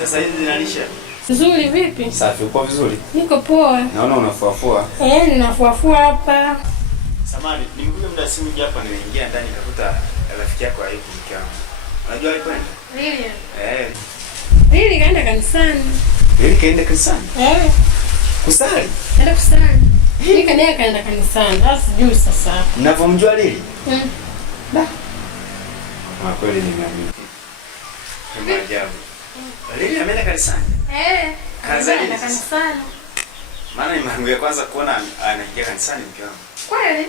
Sasa hizi zinalisha. Nzuri vipi? Safi, uko vizuri? Niko poa. Naona unafuafua. Ninafuafua hapa. Samahani, nimekuja muda simu hapa niliingia ndani nikakuta rafiki yako hayupo mke wangu. Unajua alikwenda? Lili. Lili kaenda kanisani. Lili kaenda kanisani? Kusali? Kaenda kusali. Lili kaenda kanisani. Sasa sijui sasa. Mnavyomjua Lili? Da. Kweli nimeamini. Kama ajabu. Lili ameenda kanisani? Kaenda kanisani. Maana ni mara ya kwanza kuona anaingia kanisani mke wangu. Kweli?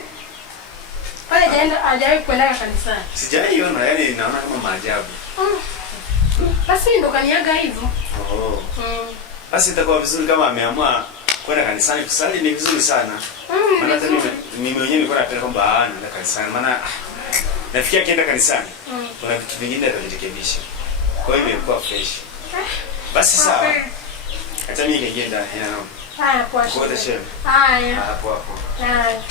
Pale hajawahi kwenda kanisani. Sijaiona, yani naona kama maajabu. Basi ndo kaniaga hivyo. Basi itakuwa vizuri kama ameamua kwenda kanisani kusali, ni vizuri sana. Maana hata mimi mwenyewe nilikuwa napenda kwamba anaenda kanisani. Maana nafikia akienda kanisani kuna vitu vingine atajirekebisha. Kwa hiyo imekuwa fresh. Basi sawa. Hata mimi ningeenda ndani naona. Haya kwa shida. Kwa shida. Haya. Hapo. Haya.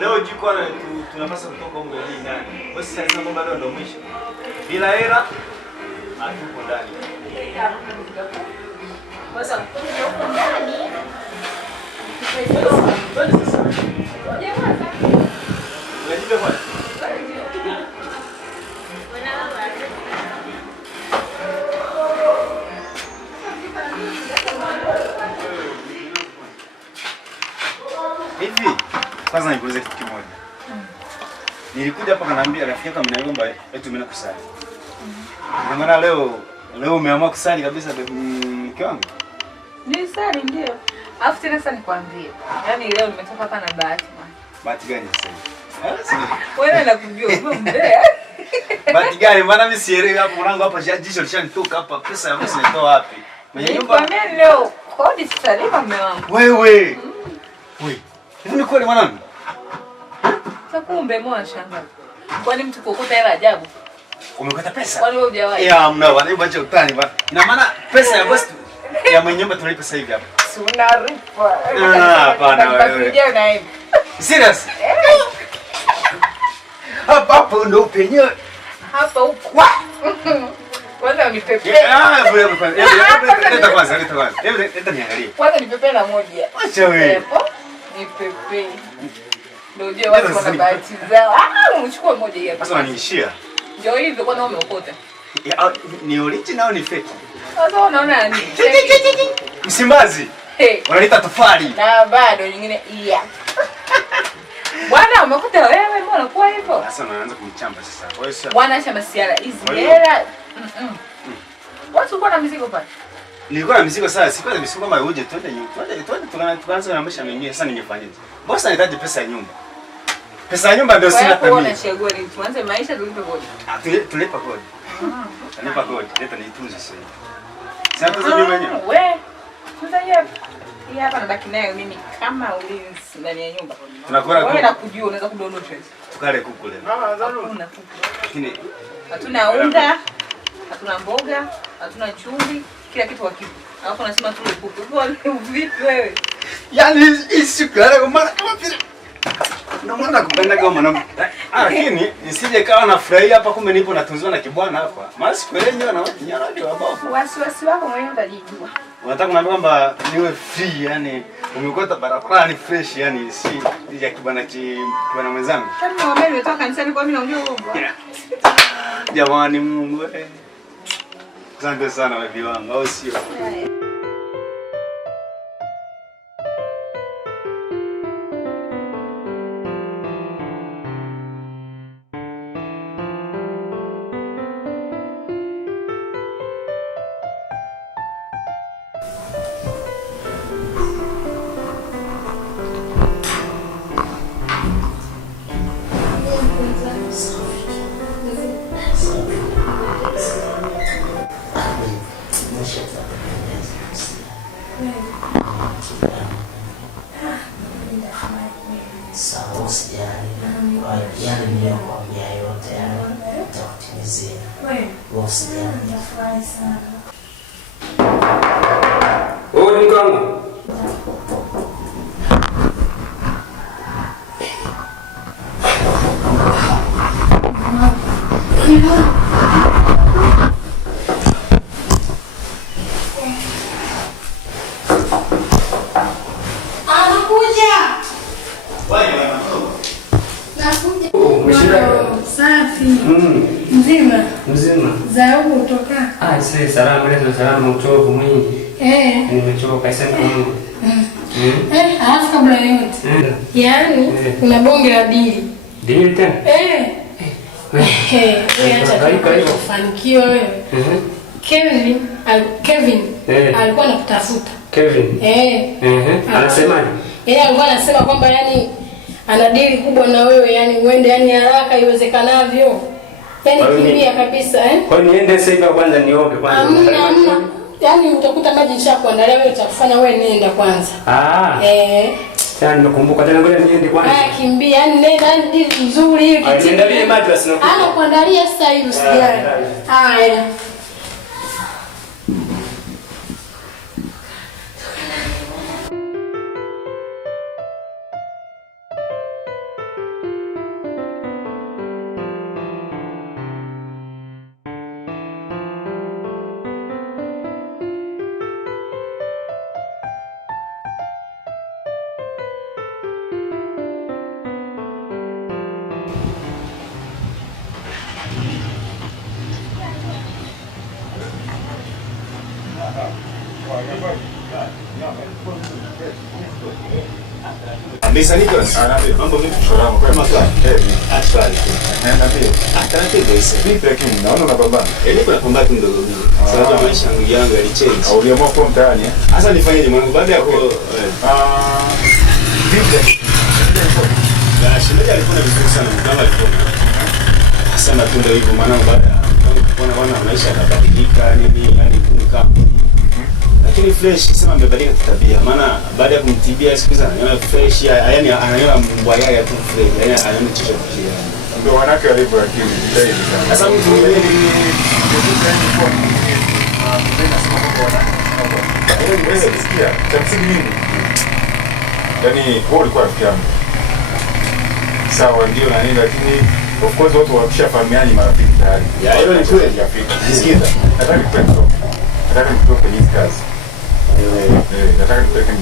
Leo jikoni tunapaswa kutoka huko ndani. Basi sasa mambo bado ndio mwisho. Bila hela hatuko ndani. Sasa huko ndani. Hivi kwanza nikuulize kitu kimoja. Nilikuja hapa kanaambia rafiki yako ameniomba eti mimi nakusali. Na maana leo umeamua kusali kabisa mke wangu? Ni sali ndio. Alafu tena sasa nikwambie. Yaani leo nimetoka hapa na bahati bwana. Bahati gani sasa? Wewe nakujua wewe mbea. Bahati gani? Maana mimi sielewi hapo mwanangu hapa jisho lishanitoka hapa pesa ya mimi nitoa wapi? Mwenye nyumba mimi leo kodi sitalipa mume wangu. Wewe. Hivi ni kweli mwanangu? Sasa kumbe mwa shanga. Kwani mtu kokota hela ajabu? Umekata pesa? Kwani wewe hujawahi? Ya mna wana bacha utani bwana. Ina maana pesa ya boss ya mwenye nyumba tunalipa sasa hivi hapa. Si unaripa. Hapana wewe. Serious? Hapa ndo penyewe. Hapa huko. Kwanza unipepe. Leta kwanza. Leta niangalie. Kwanza nipepe na moja. Acha wewe. Nipepe. Ndio je watu wana bahati zao. Unachukua moja hii hapa. Sasa unanishia. Ndio hivyo kwa nini umeokota? Ni original au ni fake? Sasa unaona nini? Msimbazi. Unaleta tofali. Na bado nyingine iya. Bwana umekuta wewe mbona kwa hivyo? Sasa unaanza kumchamba sasa. Kwa hiyo sasa. Bwana acha masiara hizi hela. Watu uko na mizigo pale. Nilikuwa na mizigo sasa, sikuwa na mizigo kama uje twende nyumba. Tukaanza na maisha mengine. Sasa ningefanyaje? Boss anahitaji pesa ya nyumba. Pesa ya nyumba ndio sina tabia. Wewe unachagua ni tuanze maisha tulipe kodi. Tulipa kodi. Tulipa kodi. Leta niitunze sasa. Sasa tuzo nyumba yenyewe. Wewe. Sasa hii hapa nabaki nayo mimi kama ulinzi ndani ya nyumba. Tunakula kuku. Wewe nakujua unaweza kudondosha hizo. Tukale kuku leo. Hatuna kuku. Lakini hatuna unga, hatuna mboga, hatuna chumvi, kila kitu hakipo. Alafu unasema tule kuku. Wewe vipi wewe? Yaani hii siku ya leo maana kama vile ndio maana kupenda kama mwanamke. Lakini nisije kawa nafurahia hapa kumbe nipo natunzwa na kibwana hapa. Maana siku ile nyona ndio wabafu. Wasiwasi wako mwenyewe utajijua. Unataka kuniambia kwamba niwe free yani umekota barabarani fresh yani si ya kibwana mwenzangu. Kama wewe umetoka kanisani kwa mimi naongea uongo. Jamani Mungu. Asante sana bibi wangu. Au sio? Yaani niliyokuambia yote yani nitakutimizia. Wewe usijali. Nafurahi sana. Oh, ni kwangu. Mzima. Za huko kutoka. Sasa salama leo salama uchovu mwingi. Nimechoka sasa Mungu. Alafu kabla ya yote. Yaani kuna bonge la dili. Dili tena? Acha kufanikiwa wewe. Kevin alikuwa anakutafuta. Kevin? Anasemaje? Alikuwa anasema kwamba yani ana dili kubwa na wewe, yani uende yani haraka iwezekanavyo. Yani kimbia kabisa Kwa niende sasa hivi kwanza nioge kwanza. Amna. Yani utakuta maji nishakuandalia wewe, utakufanya wewe nenda kwanza. Sasa nimekumbuka tena, ngoja niende kwanza. Kimbia, yani nenda, yani dili nzuri hivi. Niendalie maji basi nakuja. Kuandalia sasa hivi usijali. Haya. Mbisa Nicholas. Mambo vipi? Salama kwa maswali. Aswali. Taratibu hizo. Vipi lakini naona unapambana. Niko napambana kidogo mimi. Sababu maisha yangu yalichange. Uliamua kuwa mtaani eh? Sasa nifanyeje mwanangu baada ya vipi? Shemeji alikuwa vizuri sana, mganga alikuwa. Sasa matunda hivyo maana baada ya kuona maisha yanabadilika nini yani kunika. Lakini fresh sema amebadilika tabia, maana baada ya kumtibia siku hizi anaona fresh, yani anaona mbwa yake tu fresh, yani anaona chochote kile. Ndio wanawake walivyo akili zaidi sana. Sasa mtu mwingine ni wewe sikia, tafsiri nini? Yaani wewe ulikuwa rafiki yangu. Sawa ndio na nini, lakini of course watu wakishafahamiana marafiki tayari. Ya hilo ni kweli rafiki. Sikiza, nataka nikutoke kwenye hizi kazi. Nataka nipeleke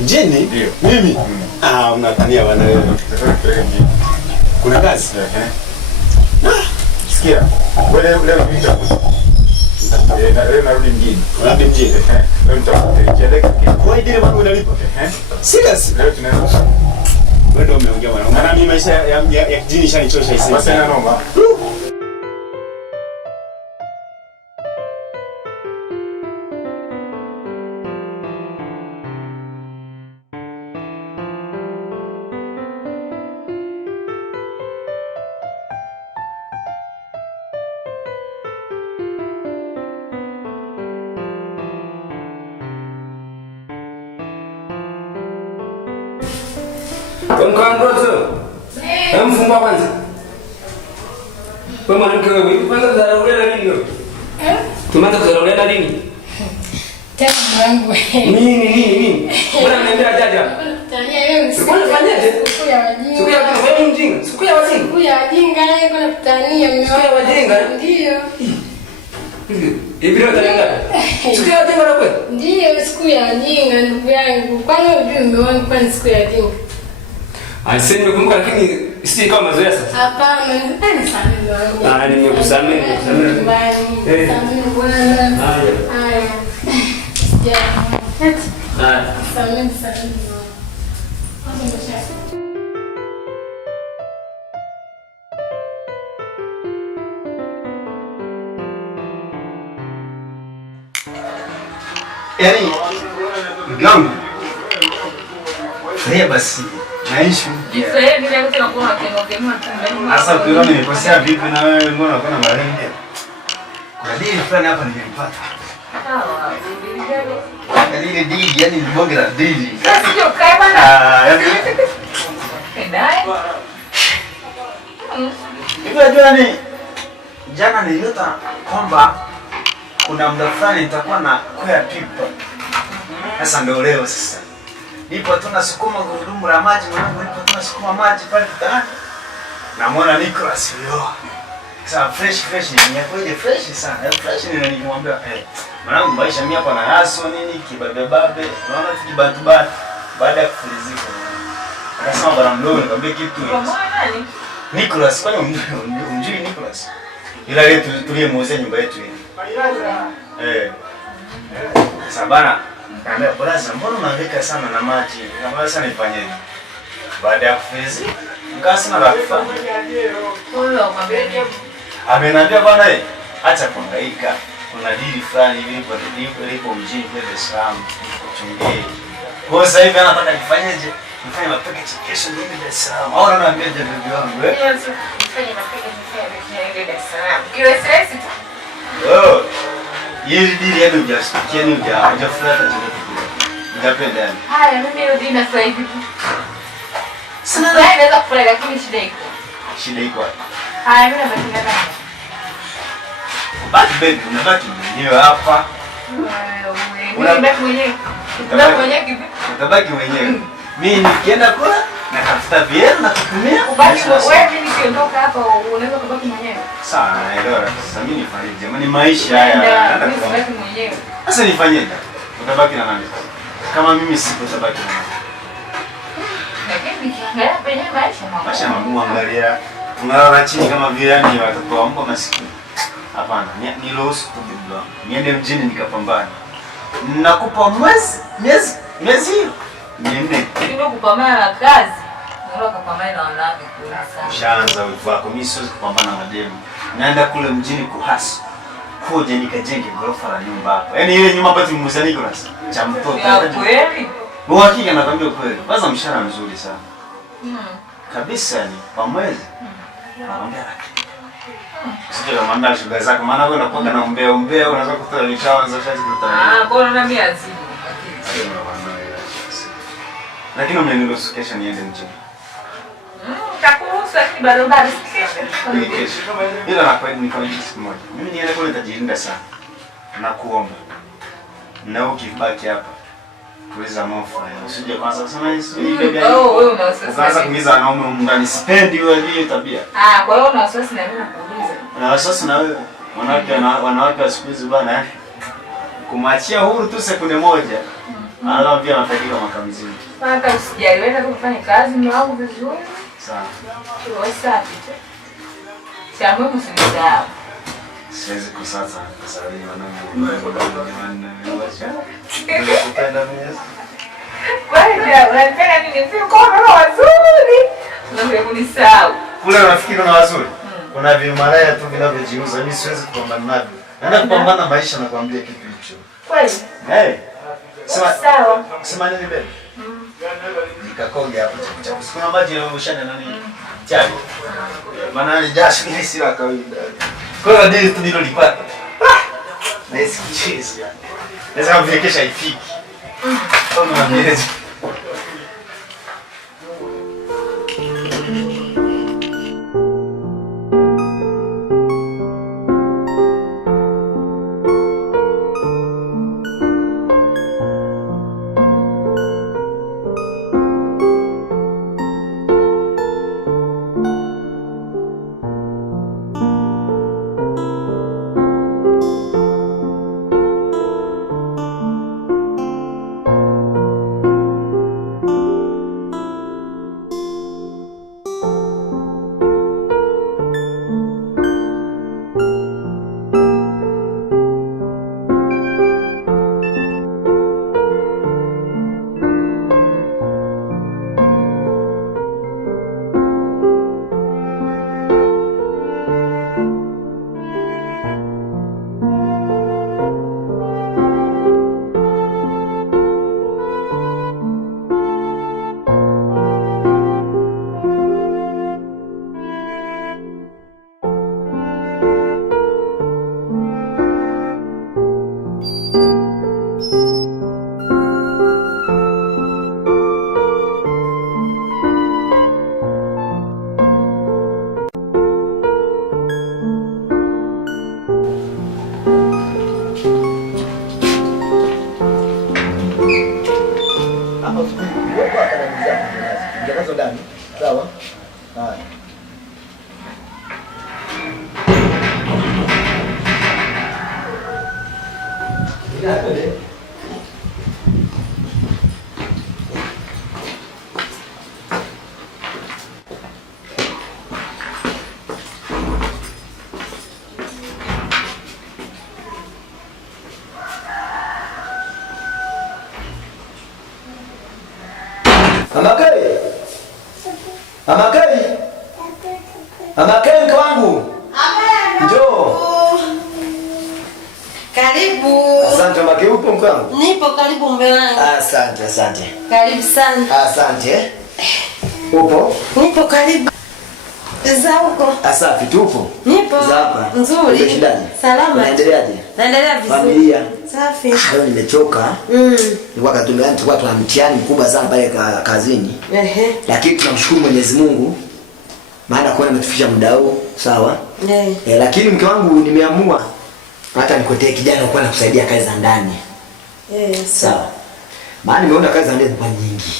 mjini. Ndio. Mimi? Unatania bwana wewe. Nataka nipeleke mjini. Kuna kazi? Sikia, wewe leo unapita. Leo narudi mjini. Unarudi mjini? Leo nitakupelekea dakika. Kwa hiyo bwana unalipa? Serious? Leo tunaenda. Wewe ndio umeongea bwana. Maana mimi maisha ya kijini shanichosha hizi. Basi na noma. Mkandozo. Mfumba kwanza. Wewe mwanamke wewe, kwanza dharaulia nini wewe? Tumeanza kudharaulia nini? Tena mwanangu. Nini? Mbona mnaendea jaja? Tania wewe. Mbona fanyaje? Siku ya wajinga. Siku ya wewe mjinga. Siku ya wajinga. Siku ya wajinga yeye kuna kutania mimi. Siku ya wajinga? Ndio. Hivi leo tanga. Siku ya wajinga na kweli? Ndio, siku ya wajinga ndugu yangu. Kwani unajua mume wangu kwa siku ya wajinga? Asante nimekumbuka lakini si kama mazoea sasa. Hapana, sana ndio. Nimekusamehe. Samahani bwana. Haya. Ya. Samahani sana. Yaani gangu. Basi. Naishi. Sasa ukiona nimekosea vipi na wewe mbona uko na marenge? Kuna dili fulani hapa nimempata. Sawa. Dili yani bonge la dili. Sasa sio kai bwana. Yaani Kedai. unajua ni jana niliota kwamba kuna muda fulani nitakuwa na kwea pipa. Sasa ndio leo sasa. Nipo tunasukuma gurudumu la maji, mwanangu nipo tunasukuma maji pale mtaani. Namuona Nicholas leo. Sasa fresh ni yakoje fresh sana. Fresh ni nilimwambia mwanangu maisha mimi hapa na haso nini kibabe. Unaona tukibatu baada ya kufulizika. Akasema bwana mdogo nikwambie kitu. Nani? Nicholas, kwani umjui Nicholas? Ila leo tuliyemuuzia nyumba yetu hii. Sasa bana, kaambia bwana, mbona unahangaika sana na maji? Kama sasa nifanyeje? Baada ya kufezi, nikasema la kufanya. Wewe umwambie. Ameniambia bwana acha kuhangaika. Kuna dili fulani hivi lipo mjini Dar es Salaam. Chungie. Kwa sasa hivi anataka nifanyeje? Nifanye mapackage kesho ndio Dar es Salaam. Au ananiambia je bibi wangu Yes, nifanye mapackage ya Dar es Salaam. Kiwe stress tu. Yeye dili yenu hujasikia ni hujafurata chochote kile. Ningependa yani. Haya, mimi hiyo dili na fly vipi? Sina naweza kufanya lakini shida iko. Shida iko wapi? Haya, mimi nabaki na nani? Baki baby, unabaki mwenyewe hapa. Unabaki mwenyewe. Unabaki mwenyewe kipi? Utabaki mwenyewe. Mimi nikienda kula natafuta viatu na kutumia. Ubaki wewe, mimi nikiondoka hapa unaweza kubaki mwenyewe. Sawa, naelewa. Sasa mimi nifanyeje? Jamani maisha haya. Mimi sibaki mwenyewe. Sasa nifanyeje? Utabaki na nani? Kama mimi sipo utabaki na nani? Lakini nikiangalia penye maisha magumu, angalia. Tunalala chini kama vile yani watoto wa mbwa maskini. Hapana, niruhusu tu bibi wangu. Niende mjini nikapambane. Nakupa miezi minne. Ndio kupambana na kazi. Ndio kupambana na wanawake kwa sana. Ushaanza wivu wako. Mimi siwezi kupambana na mademu. Naenda kule mjini kuhasa. Kuja nikajenge gorofa la nyumba hapo. Yaani ile nyumba ambayo tulimuuzia Nicholas cha mtoto. Ya kweli? Uhakika nakwambia kweli. Kwanza mshahara mzuri sana. Kabisa ni kwa mwezi. Nakwambia laki. Sije kumwambia shughuli zako maana wewe unakuwa na umbea unaweza kutoa lishaanza shazi kutoa. Bora na mimi azibu. Lakini umeniruhusu kesho niende mjini. Takuruhusu lakini bado sikiende. Kesho. Ila nakwenda nikaje siku moja. Mimi niende kule nitajilinda sana. Nakuomba. Na ukibaki hapa tuweza mofa. Usije kwanza kusema hivi baby. Wewe una wasiwasi. Ukaanza kuuliza wanaume ndani sipendi hiyo tabia. Kwa hiyo una wasiwasi na mimi nakuuliza. Na wasiwasi na wewe. Wanawake wa siku hizi bwana kumwachia huru tu sekunde moja. Anaambia anafaidika mwaka mzima. Hata usijali, wewe ndio kufanya kazi mume wangu vizuri. Sawa. Wewe safi tu. Cha muhimu usisahau. Siwezi kusasa kwa sababu ni wanaume. Kupenda mimi. Wewe unapenda nini? Sio kwa wazuri. Unataka kunisahau. Kule unafikiri na wazuri? Kuna vimalaya tu vinavyojiuza. Mimi siwezi kupambana navyo. Naenda kupambana maisha na kuambia kitu hicho. Kweli? Sawa. Sema nini bebe? Nikakoga hapo chapu. Sikuna maji ushana nani? Chai. Maana ni jasho ni si la kawaida. Kwa hiyo ndio tulilolipata. Nice cheese yani. Naweza kufikisha ifiki. Kama miezi. Amakai. Amakai. Amakai mke wangu. Njoo. Karibu. Asante Amakai, upo mke wangu? Nipo karibu mume wangu. Asante. Karibu sana. Asante. Upo? Nipo karibu. Za huko. Asafi tupo. Nipo. Za hapa. Nzuri. Umeshindaje? Salama. Unaendeleaje? Naendelea vizuri. Familia. Safi. Leo nimechoka. Tulikuwa tuna mtihani mkubwa sana pale kazini. Lakini tunamshukuru Mwenyezi Mungu. Maana kwa ametufisha muda huu, sawa? Lakini mke wangu nimeamua hata nikotee kijana kwa kusaidia kazi za ndani. Sawa. Maana nimeona kazi za ndani kwa nyingi.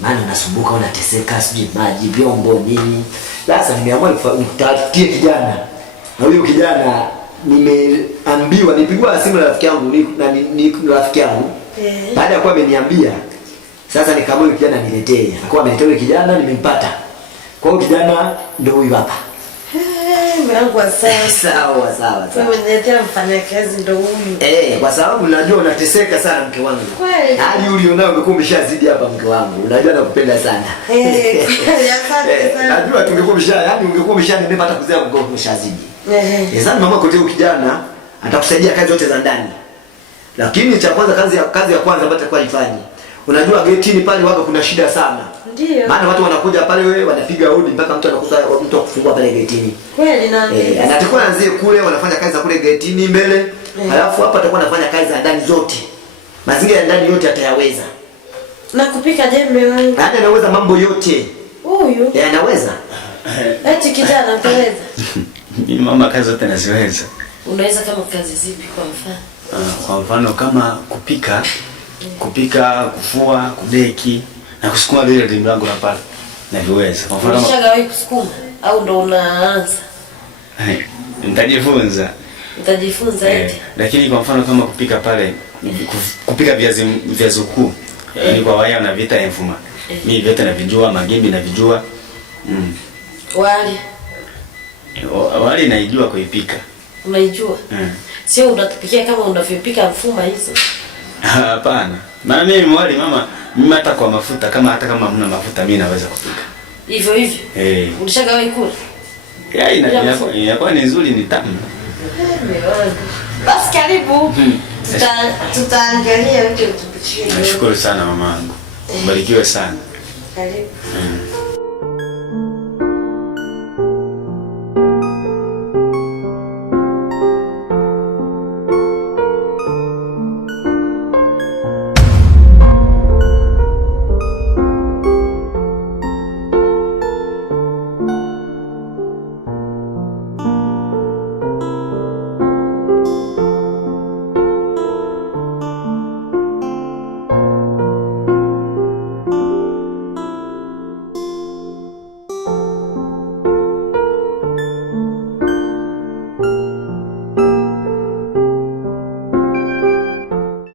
Maana unasumbuka, unateseka, sijui maji, vyombo nini. Sasa nimeamua nikutafutie kijana. Na huyo kijana nimeambiwa, nipigwa simu na rafiki yangu, ni rafiki yangu. Baada ya kuwa ameniambia, sasa nikaamua kijana niletee. Akawa ameniletea yule kijana, nimempata. Kwa hiyo kijana ndio huyu hapa. Mwanangu sawa. Sawa. Umeniletea mfanyakazi ndio huyu. Kwa sababu najua unateseka sana mke wangu. Kweli. Hadi ulionao ungekuwa umeshazidi hapa mke wangu. Unajua nakupenda sana. Asante sana. Najua tungekuwa ungekuwa umeshanibeba hata kuzea ungekuwa umeshazidi. Sasa mama kote kijana atakusaidia kazi zote za ndani. Lakini cha kwanza kazi ya kwanza ambayo atakuwa ifanye. Unajua getini pale waga kuna shida sana. Ndio. Maana watu wanakuja pale wewe wanapiga hodi mpaka mtu anakuta mtu akufungua pale getini. Kweli na anatakuwa anzie kule wanafanya kazi za kule getini mbele. Halafu hapa atakuwa anafanya kazi za ndani zote. Mazingira ya ndani yote atayaweza. Na kupika je mume wangu? Anaweza mambo yote. Huyu? Anaweza. Eti kijana utaweza? Mimi mama kazi zote naziweza. Unaweza kama kazi zipi kwa mfano? Kwa mfano kama kupika, kufua, kudeki na kusukuma vile ndio mlango na pale. Naviweza. Kwa mfano unashagawahi kusukuma au ndo unaanza? Nitajifunza eti. Lakini kwa mfano kama kupika pale, kupika viazi kuu. Yaani kwa waya na vita ya mfuma. Mimi vyote navijua, magimbi navijua. Wali naijua kuipika. Unaijua? Sio unatupikia kama unavyopika mfuma hizo. Hapana. Maana mimi wali mama, mimi hata kwa mafuta hata kama hamna mafuta mimi naweza kupika. Hivyo. Ulishagawahi kula? Inakuwa ni nzuri, ni tamu. Basi karibu. Tutaangalia hicho tupikie. Nashukuru sana mama yangu. Barikiwe sana. Karibu.